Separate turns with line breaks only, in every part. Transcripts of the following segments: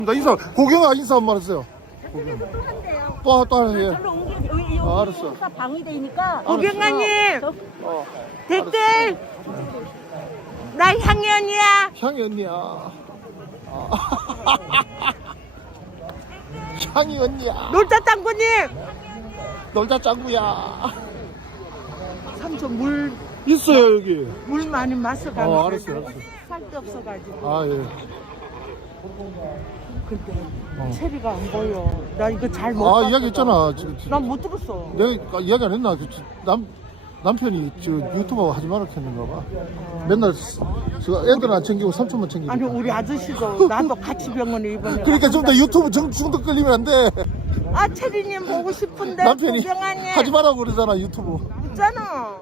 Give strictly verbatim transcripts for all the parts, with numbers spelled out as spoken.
나 인사, 고경아 인사 한번 했어요.
저쪽에서 또 한대요.
또, 또 하는 예.
절로 옮겨, 여기, 여기
아, 알았어.
행사 방위되니까.
고경아님
저-
어,
댓글 나 향연이야.
향이 언니야. 아. 향이 언니야.
놀자 땅구님
놀자 짱구야.
삼촌 물,
있어요, 여기.
물 많이 마셔가.
어, 알았어, 알았어.
살데 없어가지고.
아, 예.
근데
어.
체리가 안 보여. 나 이거 잘 못
아,
봤거든.
이야기 했잖아. 저, 저,
난 못 들었어.
내가 이야기 안 했나? 그, 저, 남, 남편이 저 유튜버 하지 말라 했는가 봐. 맨날 저 애들 안 챙기고 삼촌만 챙기고.
아니 우리 아저씨도 나도 같이 병원에 입원해.
그러니까 좀 더 유튜브 중, 중독 걸리면 안 돼.
아 체리님 보고 싶은데
남편이
고경아님
하지 말라고 그러잖아, 유튜브.
있잖아.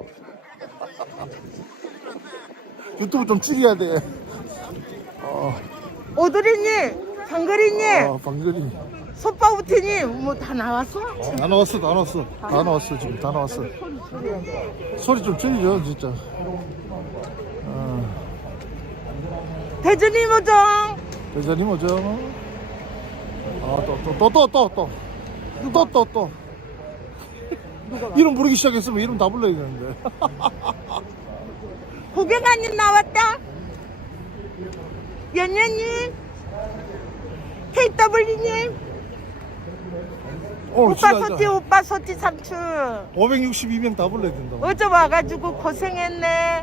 유튜브 좀 줄여야 돼. 어,
오드리님, 장거리님,
어 방글이.
손바우티님 뭐 다 나왔어?
다 나왔어, 다 나왔어. 다 나왔어, 지금 다 나왔어. 소리 좀 줄이죠, 진짜. 어,
대전이 모정.
대전이 뭐죠? 아, 또, 또, 또, 또, 또, 또. 또, 또, 또. 이름 부르기 시작했으면 이름 다 불러야겠는데.
고경아님 나왔다. 연연님, 케이더블유님,
오늘
오빠
진짜
소티, 오빠 소티 삼촌.
오백육십이 명 다 불러야 된다.
어제 와가지고 고생했네.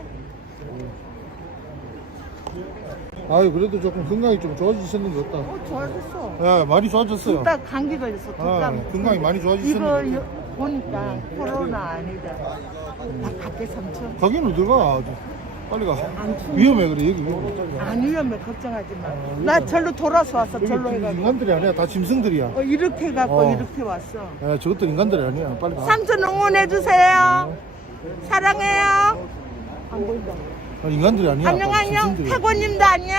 아유, 그래도 조금 건강이 좀 좋아지셨는 것 같다.
어, 좋아졌어.
예, 많이 좋아졌어요.
둘다 감기 걸렸어.
아,
둘다.
건강이 많이 좋아지셨는 것
이거
같아.
여- 보니까 코로나 아니다. 나 갈게 삼촌.
가긴 어디 가? 빨리 가.
안 추워.
위험해, 그래, 여기 위험해.
안 위험해, 걱정하지 마. 나 절로 돌아서 왔어.
여기
절로 해가지고.
인간들이 아니야. 다 짐승들이야.
어, 이렇게 해갖고
어.
이렇게 왔어.
예, 저것들 인간들이 아니야. 빨리 가.
삼촌 응원해주세요. 사랑해요. 안 보인다.
아, 인간들이 아니야.
안녕,
다
안녕.
짐승들이야.
태고님도 안녕.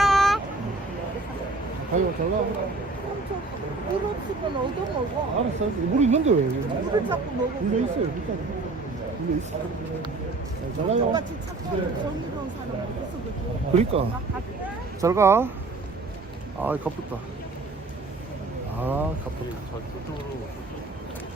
아이고, 잘 가.
물 없으면 얻어먹어.
알았어. 물 있는데 왜? 여기?
물을 자꾸 먹어.
물려 있어요. 밑에. 물려 있어. 자, 잘 가요.
똑같이 착하고 정의로운 사람 어디서 그렇게.
그러니까. 잘 가. 아, 가쁘다. 아, 가쁘다.